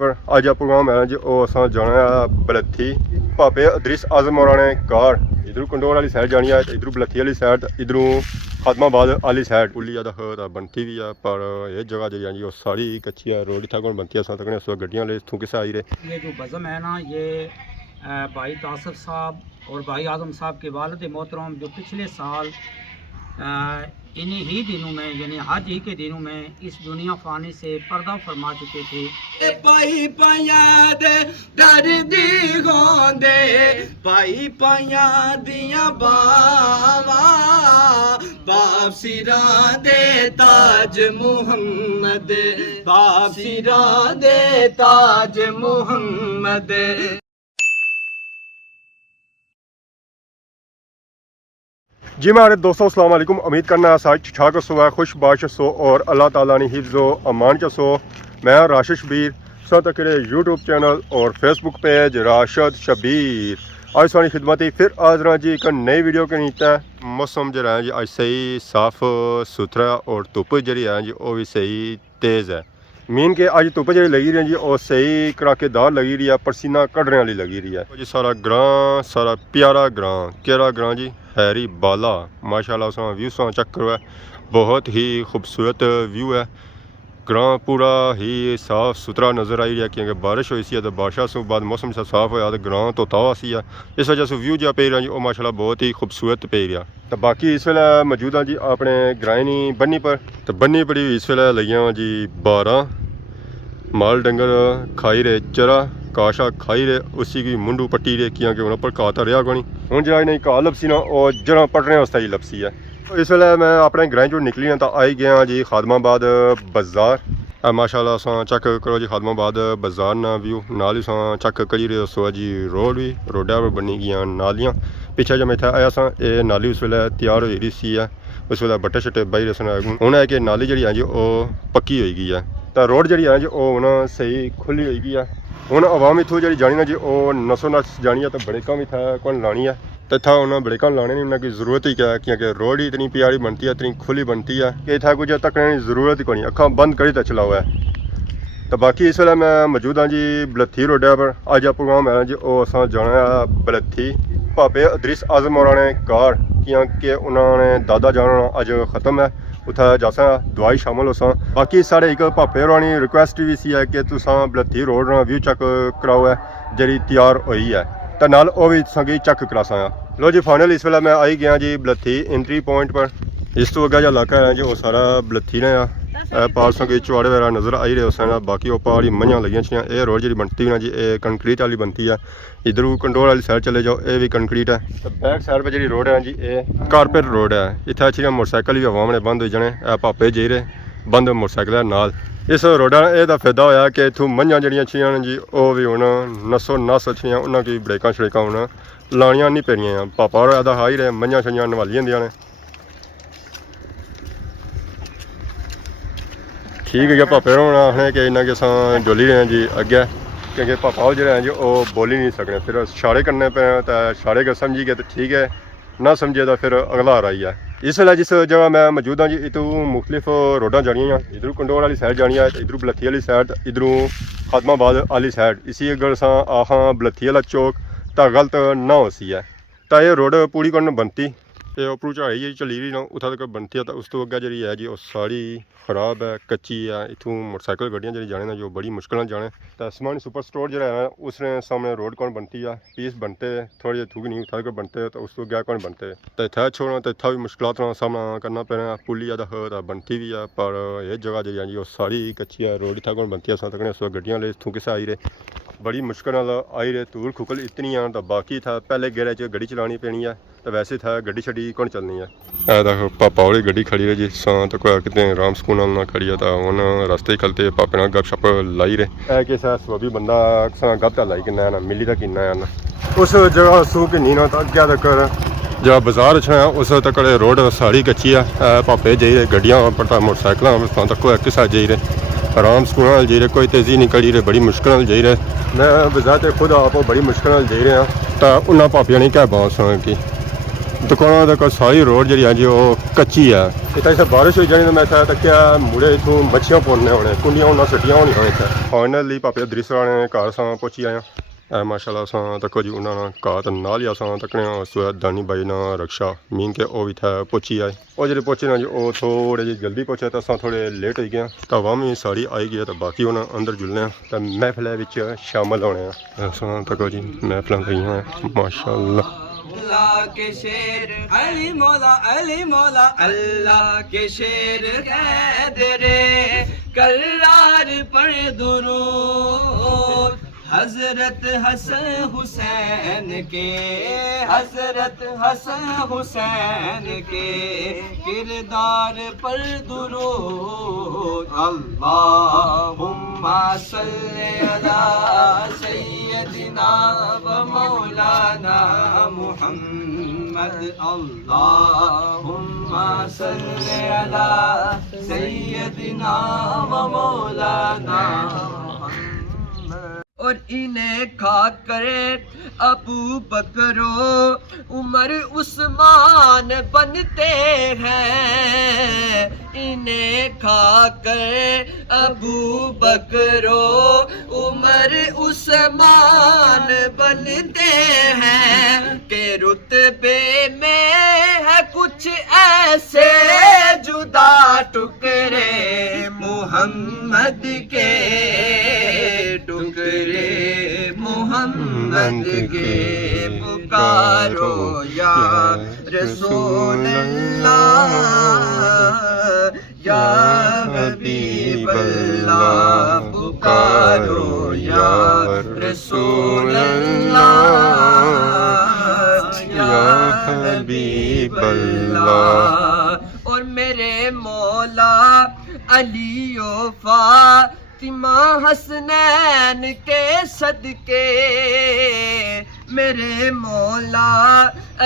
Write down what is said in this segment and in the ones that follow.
पर अज प्रोग्राम है जी वो अस जाना बलथी भापे अदरीस आजम होरां ने कार इधरों कंडोर वाली साइड जानी है, इधरों बलथी वाली साइड, इधरों खादमाबाद वाली साइड पुली ज़्यादा है बनती भी है। पर ये जगह जी जी वो सारी कच्ची है, रोड इतना कौन बनती है अस तक गड्डियाँ ले इतों किसे आई रहे। ये जो बज़म है ना, ये भाई तासर साहब और भाई आजम साहब के वालिद मोहतरम जो पिछले साल इन्हीं ही दिनों में यानी हज ही के दिनों में इस दुनिया फानी से पर्दा फरमा चुके थे। पाई पाया दे दर्दी गोंदे पाई पाया दिया बावा बाप सिरा दे ताज मुहम्मद बाप सिरा दे ताज मुहम्मद। जी मेरे दोस्तों अस्सलाम वालेकुम, उम्मीद करना है साथ छा कर सो है खुश बाश सो और अल्लाह ताला ने हिफ्ज़ो अमान च सो। मैं राशिद शबीर सो तक यूट्यूब चैनल और फेसबुक पेज राशिद शबीर आज सारी खिदमत ही फिर आज रहा जी एक नई वीडियो के नीचे। मौसम जो है जी आज सही साफ सुथरा और धुप जी है जी वो भी सही तेज़ है। मीन के अज धुप जी लगी रही है जी और सही कड़ाकेदार लगी रही है, पसीना कढ़ने वाली लगी रही है जी। सारा ग्रां सारा प्यारा ग्रां केरा ग्रां जी हैरी बाला माशाल्लाह सा व्यू सा चक्कर है, बहुत ही खूबसूरत व्यू है। ग्रां पूरा ही साफ सुथरा नज़र आई रहा है क्योंकि बारिश हुई सी तो बारिश से बाद मौसम सा साफ होया तो ग्रां तो तावा सी है, इस वजह से व्यू जो पे रहा जी वो माशाल्लाह बहुत ही खूबसूरत पे रहा। तो बाकी इस वेले मौजूद हाँ जी अपने ग्राइनी बन्नी पर, तो बन्नी पड़ी इस वेले लगियां जी 12 माल डंगर खाई रहे चरा काशा खाई रहे उसी की मुंडू पट्टी रहे किया कि उन्होंने पर घा तो रहा कोनी हूँ जरा नहीं घा लपसी ना और जरा पटने वास्ते ही लपसी है। तो इस वेले मैं अपने ग्रां चो निकली हाँ तो आई गया जी खादमाबाद बाजार। माशाल्लाह सा चेक करो जी खादमाबाद बाजार ना व्यू नाल ही सा चेक करी रहे सो जी रोड भी रोडा पर बनी गई नालियाँ। पिछले जब मैं इतना आया सा ये नाली उस वेले तैयार हो रही सी है, उस वेले बट्टे शट्टे बही रहे सन हूँ है कि नाली जी है जी वो पक्की हो गई है तो रोड जी है जी वो हूँ सही खुली हो गई है। हूँ आवाम इतों जी जानी ना जी वो नसो नस जानी है तो ब्रेकां भी था कौन लानी है तो इतना उन्हें ब्रेकां लाने नहीं उन्हें की जरूरत ही क्या है क्योंकि रोड ही इतनी प्यारी बनती है इतनी खुली बनती है कि इतना कुछ तकने की जरूरत ही कोई नहीं, अखा बंद करी तो चला हुआ है। तो बाकी इस वेले मैं मौजूद हाँ जी बलथी रोडा पर। अज प्रोग्राम है जी वो अस जाना बलथी भापे अदरीस आजम होरां ने कार क्योंकि उन्होंने दादा जाना अज खत्म है उत्थे जासा दवाई शामिल होसा। बाकी साढ़े एक भापे होरां रिक्वेस्ट भी सी है कि तुसां बलथी रोड ना व्यू चेक कराओ है जी तैयार हुई है तो नाल वो भी संगी चेक करासा। लो जी फाइनल इस वेले मैं आई गया जी बलथी एंट्री पॉइंट पर। इस तो अगर जो इलाका है जी वो सारा बलथी ने पार संगी चुआड़े वगैरह नज़र आई रहे उस बाकी वो पहाड़ी मंझां लगियां छियां। ये रोड जी बनती है ना जी ये कंक्रीट वाली बनती है, इधरों कंडोर वाली साइड चले जाओ ये भी कंक्रीट है। तो बैक साइड पर जी रोड है जी ये कारपेट रोड है, इतना अच्छी मोटरसाइकिल भी हवा में बंद हो जाने भापे जी रहे बंद मोटरसाइकिल नाल। इस रोडा यदा फायदा होया कि इतों मंझां जड़ियां छियां जी वो भी हुण नसो नस छियां उन्होंने की ब्रेकां श्रेकां हुण लानियां नहीं पेनियां। भापा होर यदा हाई रहे मंझां छंझां नवाली होंदियां ने ठीक है। भापे होर आखने कि इन्ना कि अस डोली रहे हैं जी अगे क्योंकि भापा होर जो जी वो बोली नहीं सकने, फिर इशारे करने पे तो इशारे कर समझी गए तो ठीक है, ना समझे तो फिर अगला रही है। इस वेले जिस जगह मैं मौजूद हाँ जी इतों मुख्तलिफ रोडां जानियां, इधरों कंडोर वाली साइड जानी है, इधरों बलथी वाली साइड, इधरों खादमाबाद वाली साइड। इसी अगर अस आखां बलथी वाला चौक तो गलत ना हो सी है तो ये रोड पूरी कौन बनती तो उपरों चढ़ाई जी चली रही ना उतना तक बनती है तो उस तो अगर जी है जी वो सारी खराब है कच्ची है। इतों मोटरसाइकिल गड्डियां जी जाने ना जो बड़ी मुश्किल जाने तो समान सुपर स्टोर जो है उसने सामने रोड कौन बनती है पीस बनते थोड़े जे थूक नहीं उठा कर बनते तो उस तो अगर कौन बनते तो इतना छोड़ना तो इतना भी मुश्किलों का सामना करना पैना। पुली ज़्यादा तो बनती भी है पर यह जगह जी है जी वो सारी कच्ची है, रोड इतना कौन बनती है अस तक उस गड्डियां ले इतों किसे आई रहे बड़ी मुश्किल आई रहे धूल खुकल इतनी है तो बाकी था पहले गेरे च गड्डी चलानी पैनी है तो वैसे था गड्डी छड़ी कौन चलनी है। देखो पापा वाली गड्डी खड़ी रही जी तो कोई कितने आराम सुकून ना खड़ी है तो उन्हें रास्ते ही खलते पापे ना गप शप लाई रहे कि सो भी बंदा गप लाई कि ना मिली तो कि ना उस जगह सू कि नहीं ना तो अग्गे तक जहाँ बाजार अच्छा है उस तक रोड सारी कच्ची है। भापे जाई रहे गड्डियां पर मोटरसाइकिल तक कोई किसा जाई रहे आराम सुकून जाई रहे कोई तेज़ी नहीं करी रहे बड़ी मुश्किल जाई रहे। मैं बजाते खुद आप बड़ी मुश्किल जाई रहा तो उन्होंने भापिया नहीं क्या बात की دکانوں تک ساری روڈ جی ہے جی وہ کچی ہے. اتنے سے بارش ہوئی جانی تو میں تکیا مڑے اتوں مچھیاں پوننے ہونے کنڈیاں ہونا سٹیاں ہونی ہونے اتنے. فائنلی پاپے دریسرا نے گھر سا پہنچی آیا. ماشاء اللہ اساں تکو جی انہوں نے کہا تو نال ہی اساں تکنے دانی بائی نا رکشا مین کے وہ بھی تھا پہنچی آئے. وہ جی پہنچے نا جی وہ تھوڑے جی جلدی پہنچے تو اساں تھوڑے لیٹ ہوئی گئے تو عوامی ساری آئی گئی تو باقی انہیں اندر جلنے تو محفل شامل ہونے ہیں. اساں تکو جی محفل گئی ہیں ماشاء اللہ. اللہ کے شیر علی مولا اللہ کے شیر حیدرے کرار پر درود حضرت حسن حسین کے کردار پر درود اللہم صلی علی سیدنا و مولانا محمد اللہم صلی علی سیدنا و مولانا اور انہیں کھا کر ابو بکر و عمر عثمان بنتے ہیں. انہیں کھا کر ابو بکر و عمر عثمان بنتے ہیں کہ رتبے میں ہے کچھ ایسے جدا ٹکڑے محمد کے ٹکڑے محمد کے پکارو یا رسول اللہ یا حبیب اللہ پکارو یا رسول اللہ یا حبیب اللہ. اور میرے مولا علی و فاطمہ حسنین کے صدقے میرے مولا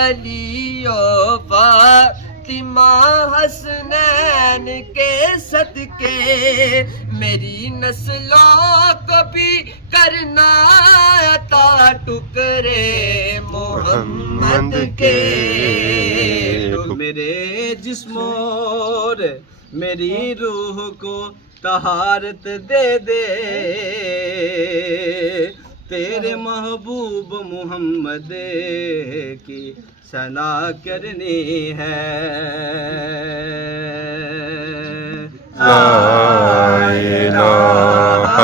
علی و فاطمہ حسنین کے صدقے میری نسلوں کو بھی کرنا عطا ٹکڑے محمد کے. میرے جسم اور میری روح کو طہارت دے دے تیرے محبوب محمد کی ثنا کرنی ہے. لا الہ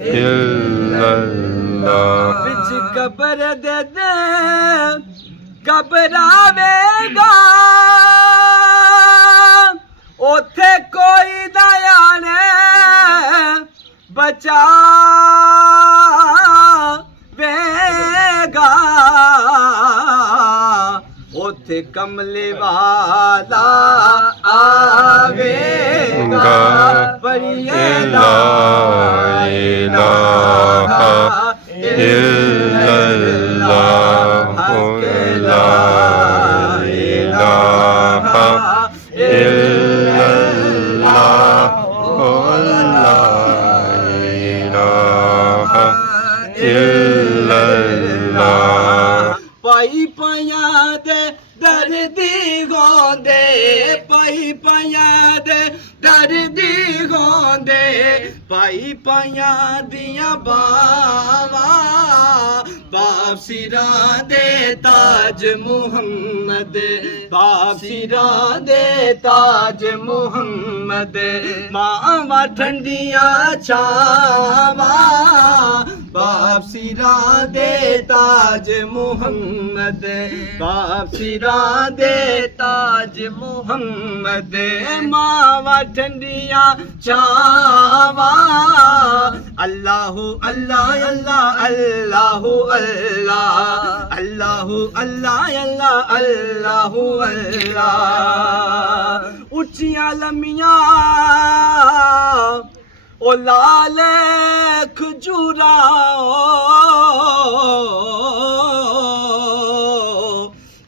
الا اللہ. بچ قبر دے دے گھبراوے گا اوتھے کوئی دیا نے بچاوے گا اوتھے کملے والا آوے گا پڑھیے لا الہ الا اللہ لا الہ الا اللہ لا الہ الا اللہ. پائی پایا دے دردی گوندے پائی پایا دے دردی گوندے پائی پایا دیاں باواں باپ سراں دے تاج محمد باپ سراں دے تاج محمد ماواں ٹھنڈیاں چھاواں باپ سراں دے تاج محمد باپ سراں دے تاج محمد ماواں ٹھنڈیاں چھاواں اللہ اللہ اللہ اللہ اللہ اللہ اللہ اللہ اللہ اللہ اچھیاں لمیاں او لال کھجورا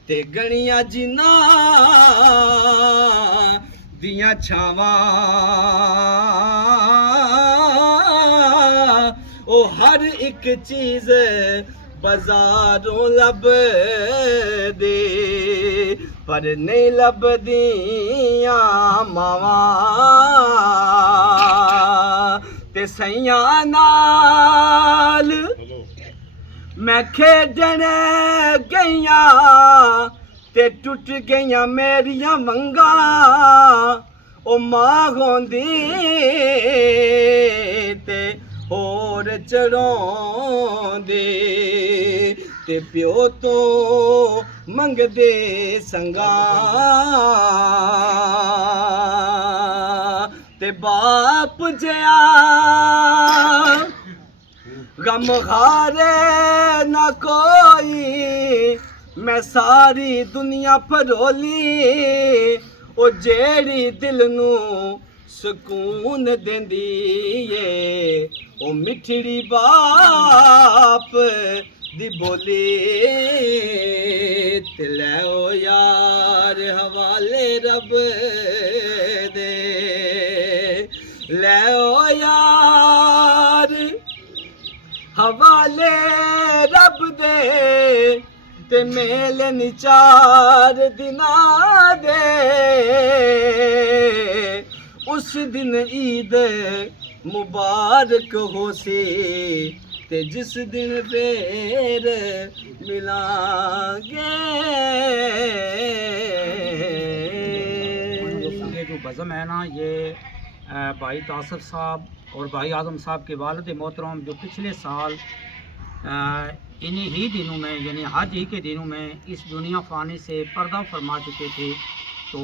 تے گنیاں جنا دیاں چھاواں او ہر ایک چیز بازاروں لب دے پر نہیں لبدیاں ماواں تے سیاں نال میں کھیڈن گئیاں تے ٹوٹ گئیاں میریاں ونگاں او ماں ہوندی تے ہور چڑھاوندے تے پیو تو منگدے سنگاں تے باپ جیا غم خارے نہ کوئی میں ساری دنیا پھرولی او جیڑی دل نو سکون دیندی اے او مٹھڑی باپ دی بولی تے لے او یار حوالے رب دے لے او یار حوالے رب دے تے میلن 4 دناں دے اس دن عید مبارک ہو سی تے جس دن پھر ملیں گے یہ جو بزم ہے نا یہ بھائی تاصف صاحب اور بھائی اعظم صاحب کے والد محترم جو پچھلے سال انہی ہی دنوں میں یعنی حج ہی کے دنوں میں اس دنیا فانی سے پردہ فرما چکے تھے، تو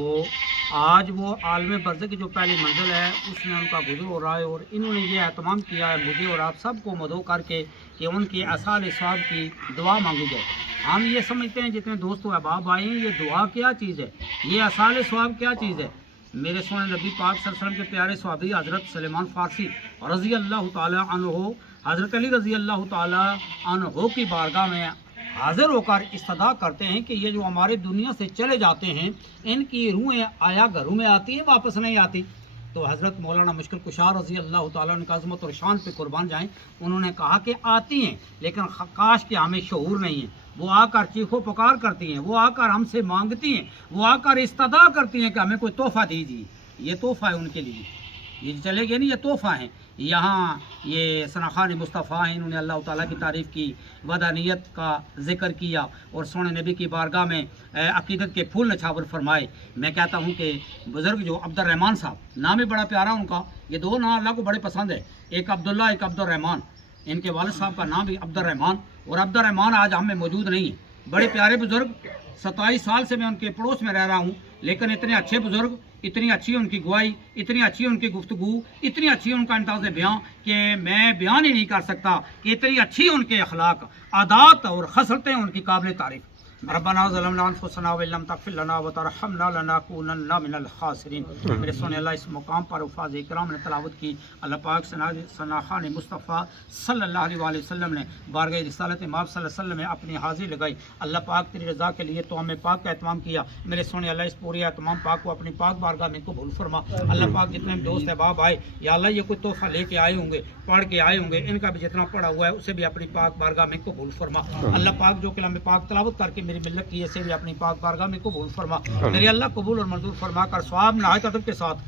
آج وہ عالم برزخ کی جو پہلی منزل ہے اس میں ان کا گزر ہو رہا ہے، اور انہوں نے یہ اہتمام کیا ہے مجھے اور آپ سب کو مدعو کر کے کہ ان کے اصحاب ثواب کی دعا مانگی جائے۔ ہم یہ سمجھتے ہیں جتنے دوست و احباب آئے ہیں، یہ دعا کیا چیز ہے، یہ اصحاب ثواب کیا چیز ہے۔ میرے سونے نبی پاک صلی اللہ علیہ وسلم کے پیارے صحابی حضرت سلیمان فارسی رضی اللہ تعالی عنہ، حضرت علی رضی اللہ تعالی عنہ کی بارگاہ میں حاضر ہو کر استدعا کرتے ہیں کہ یہ جو ہمارے دنیا سے چلے جاتے ہیں ان کی روحیں آیا گھروں میں آتی ہیں واپس نہیں آتی؟ تو حضرت مولانا مشکل کشار رضی اللہ تعالیٰ عنہ کی عظمت اور شان پہ قربان جائیں، انہوں نے کہا کہ آتی ہیں لیکن کاش کہ ہمیں شعور نہیں ہے، وہ آ کر چیخو پکار کرتی ہیں، وہ آ کر ہم سے مانگتی ہیں، وہ آ کر استدعا کرتی ہیں کہ ہمیں کوئی تحفہ دیجیے۔ یہ تحفہ ہے ان کے لیے، یہ چلے گئے نہیں، یہ تحفہ ہیں۔ یہاں یہ ثناخان مصطفیٰ ہیں، انہوں نے اللہ تعالیٰ کی تعریف کی، ودانیت کا ذکر کیا اور سونے نبی کی بارگاہ میں عقیدت کے پھول نچھاور فرمائے۔ میں کہتا ہوں کہ بزرگ جو عبد الرحمن صاحب، نام ہی بڑا پیارا ان کا، یہ 2 نام اللہ کو بڑے پسند ہے، ایک عبداللہ ایک عبد الرحمن۔ ان کے والد صاحب کا نام بھی عبد الرحمن، اور عبد الرحمن آج ہم میں موجود نہیں ہیں۔ بڑے پیارے بزرگ، 27 سال سے میں ان کے پڑوس میں رہ رہا ہوں، لیکن اتنے اچھے بزرگ، اتنی اچھی ان کی گواہی، اتنی اچھی ان کی گفتگو، اتنی اچھی ان کا انداز بیان کہ میں بیان ہی نہیں کر سکتا کہ اتنی اچھی ان کے اخلاق، عادات اور خصلتیں ان کی قابل تعریف۔ ربنا ظلمنا انفسنا وان لم تغفر لنا وترحمنا لنكونن من الخاسرین۔ میرے سونے اللہ اس مقام پر الفاظ اکرام نے تلاوت کی، اللہ پاک ثناخان مصطفیٰ صلی اللہ علیہ وآلہ وسلم نے بارگاہ رسالت مآب صلی اللہ علیہ وسلم میں اپنی حاضری لگائی، اللہ پاک تیری رضا کے لیے تو ہمیں پاک کا اہتمام کیا۔ میرے سونے اللہ اس پورے اہتمام پاک کو اپنی پاک بارگاہ میں قبول فرما۔ اللہ پاک جتنے بھی دوست احباب آئے یا اللہ یہ کوئی تحفہ لے کے آئے ہوں گے، پڑھ کے آئے ہوں گے، ان کا بھی جتنا پڑھا ہوا ہے اسے بھی اپنی پاک بارگاہ میں قبول فرما۔ اللہ پاک جو کلام پاک تلاوت کر کے میری ملت کی اسے بھی اپنی پاک بارگاہ میں قبول فرما۔ میرے اللہ قبول اور منظور فرما کر ثواب نہایت ادب کے ساتھ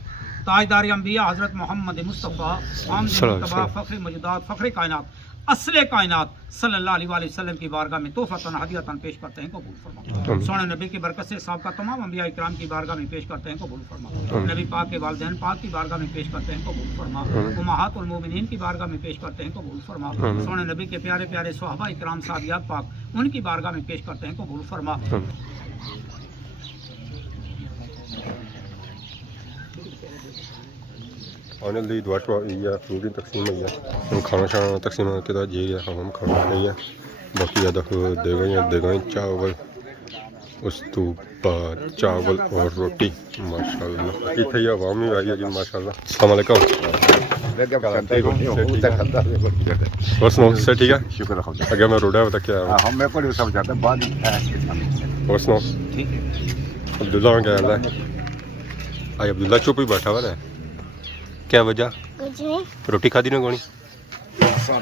تاجدار انبیاء حضرت محمد مصطفیٰ آمد مصطفیٰ فخر موجودات فخر کائنات اصل کائنات صلی اللہ علیہ وآلہ وسلم کی بارگاہ میں تحفۃ ہدیۃ پیش کرتے ہیں، قبول فرما۔ سونے نبی کی برکت سے صاحب کا تمام انبیاء اکرام کی بارگاہ میں پیش کرتے ہیں، قبول فرما۔ نبی پاک کے والدین پاک کی بارگاہ میں پیش کرتے ہیں، قبول فرما۔ امہات المومنین کی بارگاہ میں پیش کرتے ہیں، قبول فرما۔ سونے نبی کے پیارے پیارے صحابہ اکرام صحابیات پاک ان کی بارگاہ میں پیش کرتے ہیں، قبول فرما۔ آنے لی دعا شوا یہ فروٹ کی تقسیم ہوئی ہے، ہم کھانا شانا تقسیم کے بعد جی ہے، ہم کھانا نہیں ہے، باقی زیادہ دیگائیں چاول، اس تو بعد چاول اور روٹی ماشاء اللہ۔ اتنے ہی عوام بھی آئی ہے جی ماشاء اللہ۔ السلام علیکم، اور سنو سے ٹھیک ہے؟ شکر خدا۔ اگر میں روڈا بتا کیا ہم میں کو سب جاتے ہیں بعد اور سنو ٹھیک ہے۔ عبداللہ کیا حال ہے؟ آئی عبداللہ چپ ہی بیٹھا ہوا ہے، کیا وجہ؟ روٹی کھا دی نا کونی؟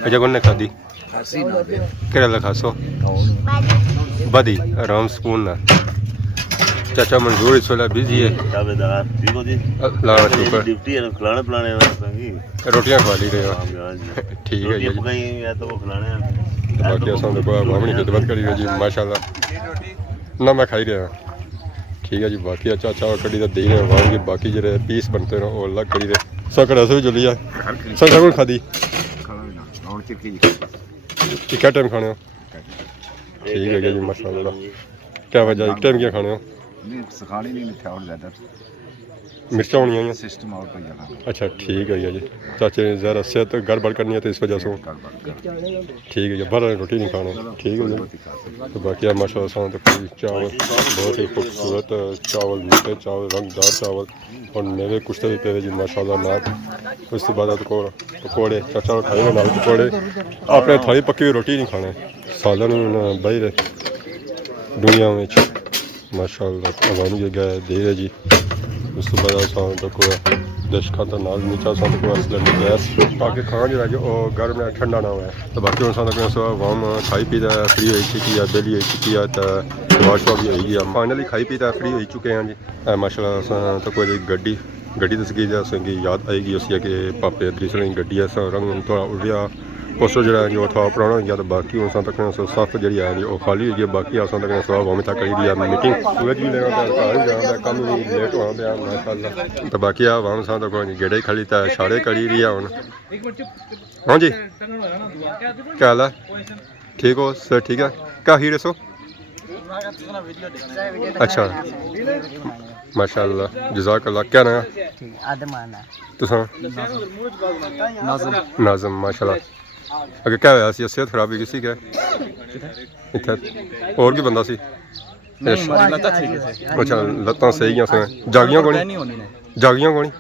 अजय कौन ने खाधी केड़ा ला खासो बदी आराम सुकून ना चाचा मंजूर इस वेला बिजी है ताबेदार ठीक हो जी अल्लाह का शुक्र ड्यूटी है खिलाने पिलाने वाली रोटियां खा ली रहे हो हाँ जी ठीक है जी पकाई या तो वो खिलाने हैं बाकी असां देखो भावनी खिदमत करी रहे जी माशाल्लाह ना मैं खाई रहा ठीक है जी बाकी चाचा कड़ी तो दे रहे हैं वाम की बाकी जो पीस बनते हैं वो अलग करी रहे सकड़ ऐसे भी जली है सकड़ कौन खादी क्या टाइम खाने हो ठीक है जी माशाल्लाह क्या वजह एक टाइम क्या खाने हो सिखानी नहीं मिठा और ज़्यादा मिर्चा होनी है सिस्टम और कोई जगह अच्छा ठीक है जी चाचे ने ज़रा सेहत गड़बड़ करनी है तो इस वजह से ठीक है जी भर रोटी नहीं खाने ठीक है जी तो बाकी माशाल्लाह से तो कोई चावल बहुत ही खूबसूरत चावल मीठे चावल रंगदार चावल और मेरे कुश्ते भी पे जी माशाल्लाह नाक उसके बाद पकौड़े चाचा खाए नाल पकौड़े आपने थाली पक्की हुई रोटी नहीं खाने सालन बही रहे दुनिया में माशाल्लाह अवानी जगह दे रहे जी उस तो बाद तो कोई डिश खाता नाल नीचा सा तो कोई सिलेंडर गैस ताकि खाना जो है जो गर्म है ठंडा ना हुआ तो बाकी हम सो वाम खाई पीता फ्री हो चुकी है बेली हो चुकी है तो वाश वाश भी होगी फाइनली खाई पीता फ्री हो चुके हैं जी माशाल्लाह तो कोई गड्डी गड्डी दस गई असेंगी याद आएगी उसी कि पापे दूसरे गड्डी है रंग थोड़ा उड़िया पोस्टर जो है जो था पुराना गया तो बाकी उस तक सफ जी है जो खाली हुई है बाकी अस तक सवा वोम तक करी दी मीटिंग सूरज भी लेना घर जाना कम भी लेट होना पाया माशाल्लाह तो बाकी आ वाम सा तो कोई गेड़े खाली तो इशारे करी रही है हूँ हाँ जी क्या हाल है ठीक हो सर ठीक है क्या ही दसो अच्छा माशाल्लाह जज़ाकल्लाह क्या ना तुसा नाज़म माशाल्लाह अगर क्या होया सी सेहत खराब हो गई सी क्या इत्थे और भी बंदा सी अच्छा लत्तां सही हैं जागियां कोनी जागियां कोनी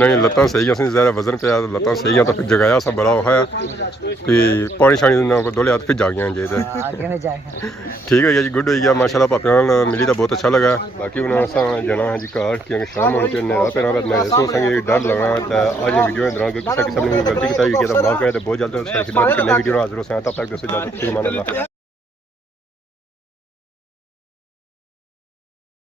नहीं लत्तां सही हैं ज़रा वजन पे लत्तां सही हैं तो फिर जगाया सा बड़ा होया कि पानी शानी को दो लिया तो फिर जागियां जे ठीक है जी गुड हो गया माशाल्लाह पापे मिली तो बहुत अच्छा लगा बाकी उन्होंने जाना है जी घर क्योंकि शाम होने के नेरा पैर सो संगे डर लगना आज वीडियो के दौरान किसी किस्म ने गलती की तो माफ करे तो बहुत जल्द खिदमत करने वीडियो हाजिर हो तब तक दसो इजाजत मान अल्लाह।